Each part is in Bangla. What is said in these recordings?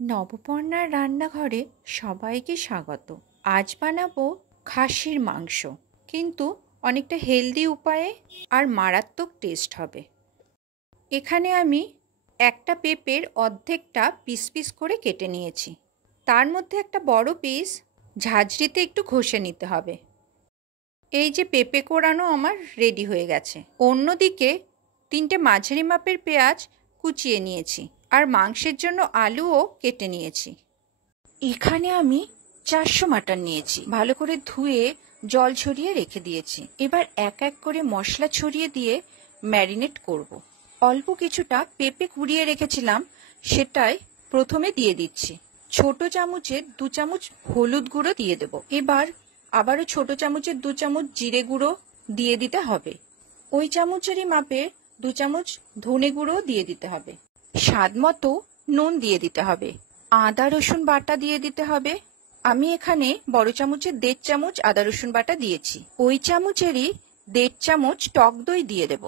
নবপর্ণার রান্নাঘরে সবাইকে স্বাগত। আজ বানাবো খাসির মাংস, কিন্তু অনেকটা হেলদি উপায়ে আর মারাত্মক টেস্ট হবে। এখানে আমি একটা পেঁপের অর্ধেকটা পিস পিস করে কেটে নিয়েছি। তার মধ্যে একটা বড় পিস ঝাঁঝরিতে একটু ঘষে নিতে হবে। এই যে পেঁপে কোড়ানো আমার রেডি হয়ে গেছে। অন্যদিকে 3টে মাঝারি মাপের পেঁয়াজ কুচিয়ে নিয়েছি আর মাংসের জন্য আলুও কেটে নিয়েছি। এখানে আমি 400 মাটন নিয়েছি, ভালো করে ধুয়ে জল ছড়িয়ে রেখে দিয়েছি। এবার এক এক করে মশলা ছড়িয়ে দিয়ে ম্যারিনেট করব। অল্প কিছুটা পেঁপে কুড়িয়ে রেখেছিলাম, সেটাই প্রথমে দিয়ে দিচ্ছি। ছোট চামচের 2 চামচ হলুদ গুঁড়ো দিয়ে দেব। এবার আবারও ছোট চামচের 2 চামচ জিরে গুঁড়ো দিয়ে দিতে হবে। ওই চামচেরই মাপে 2 চামচ ধনে গুঁড়ো দিয়ে দিতে হবে। স্বাদ মতো নুন দিয়ে দিতে হবে। আদা রসুন বাটা দিয়ে দিতে হবে। আমি এখানে বড় চামচের 1.5 চামচ আদা রসুন বাটা দিয়েছি। ওই চামচেরই 1.5 চামচ টক দই দিয়ে দেব।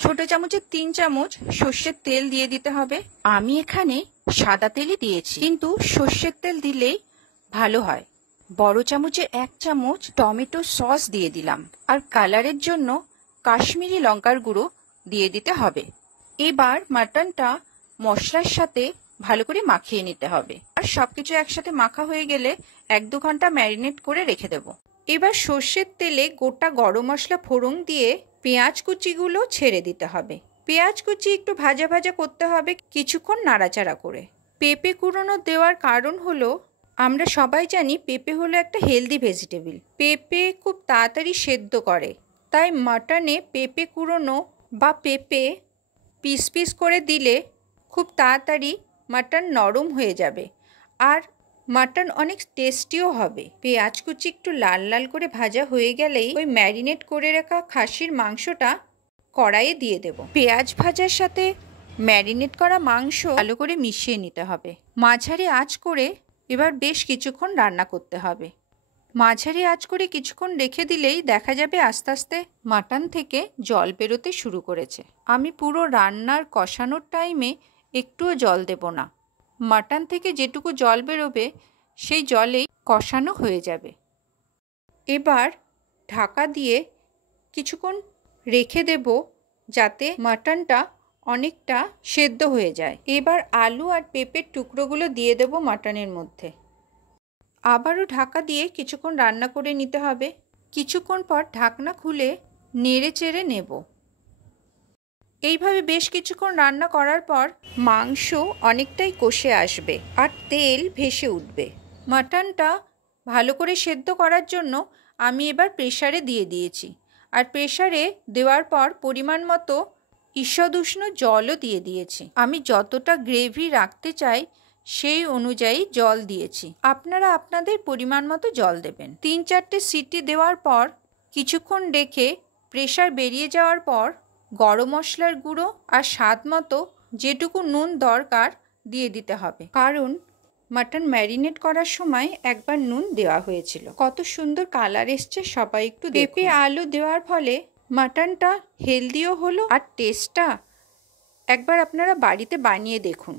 ছোট চামচের 3 চামচ সর্ষের তেল দিয়ে দিতে হবে। আমি এখানে সাদা তেলই দিয়েছি, কিন্তু সর্ষের তেল দিলেই ভালো হয়। বড় চামচের 1 চামচ টমেটো সস দিয়ে দিলাম। আর কালারের জন্য কাশ্মীরি লঙ্কার গুঁড়ো দিয়ে দিতে হবে। এবার মাটনটা মশলার সাথে ভালো করে মাখিয়ে নিতে হবে। আর সবকিছু একসাথে মাখা হয়ে গেলে 1-2 ঘন্টা ম্যারিনেট করে রেখে দেব। এবার সর্ষের তেলে গোটা গরম মশলা ফোড়ন দিয়ে পেঁয়াজ কুচিগুলো ছেড়ে দিতে হবে। পেঁয়াজ কুচি একটু ভাজা ভাজা করতে হবে, কিছুক্ষণ নাড়াচাড়া করে। পেঁপে কুড়োনো দেওয়ার কারণ হলো, আমরা সবাই জানি পেঁপে হলো একটা হেলদি ভেজিটেবল। পেঁপে খুব তাড়াতাড়ি সেদ্ধ করে, তাই মাটনে পেঁপে কুড়োনো বা পেঁপে পিস পিস করে দিলে খুব তাড়াতাড়ি মাটন নরম হয়ে যাবে আর মাটন অনেক টেস্টিও হবে। পেঁয়াজ কুচি একটু লাল লাল করে ভাজা হয়ে গেলেই ওই ম্যারিনেট করে রাখা খাসির মাংসটা কড়াইয়ে দিয়ে দেব। পেঁয়াজ ভাজার সাথে ম্যারিনেট করা মাংস ভালো করে মিশিয়ে নিতে হবে। মাঝারি আঁচ করে এবার বেশ কিছুক্ষণ রান্না করতে হবে। মাঝারি আঁচ করে কিছুক্ষণ রেখে দিলেই দেখা যাবে আস্তে আস্তে মাটন থেকে জল বেরোতে শুরু করেছে। আমি পুরো রান্নার কষানোর টাইমে একটুও জল দেব না। মাটন থেকে যেটুকু জল বেরোবে সেই জলেই কষানো হয়ে যাবে। এবার ঢাকা দিয়ে কিছুক্ষণ রেখে দেব, যাতে মাটনটা অনেকটা সেদ্ধ হয়ে যায়। এবার আলু আর পেঁপের টুকরোগুলো দিয়ে দেব মাটনের মধ্যে। আবারও ঢাকা দিয়ে কিছুক্ষণ রান্না করে নিতে হবে। কিছুক্ষণ পর ঢাকনা খুলে নেড়ে চেড়ে নেব। এইভাবে বেশ কিছুক্ষণ রান্না করার পর মাংস অনেকটাই কষে আসবে আর তেল ভেসে উঠবে। মাটনটা ভালো করে সেদ্ধ করার জন্য আমি এবার প্রেসারে দিয়ে দিয়েছি। আর প্রেসারে দেওয়ার পর পরিমাণ মতো ঈষৎ উষ্ণ জলও দিয়ে দিয়েছি। আমি যতটা গ্রেভি রাখতে চাই সেই অনুযায়ী জল দিয়েছি। আপনারা আপনাদের পরিমাণ মতো জল দেবেন। 3-4টে সিটি দেওয়ার পর কিছুক্ষণ রেখে প্রেসার বেরিয়ে যাওয়ার পর গরম মশলার গুঁড়ো আর স্বাদ মতো যেটুকু নুন দরকার দিয়ে দিতে হবে, কারণ মাটন ম্যারিনেট করার সময় একবার নুন দেওয়া হয়েছিল। কত সুন্দর কালার এসছে, সবাই একটু দেখুন। পেঁপে আলু দেওয়ার ফলে মাটনটা হেলদিও হলো আর টেস্টটা একবার আপনারা বাড়িতে বানিয়ে দেখুন।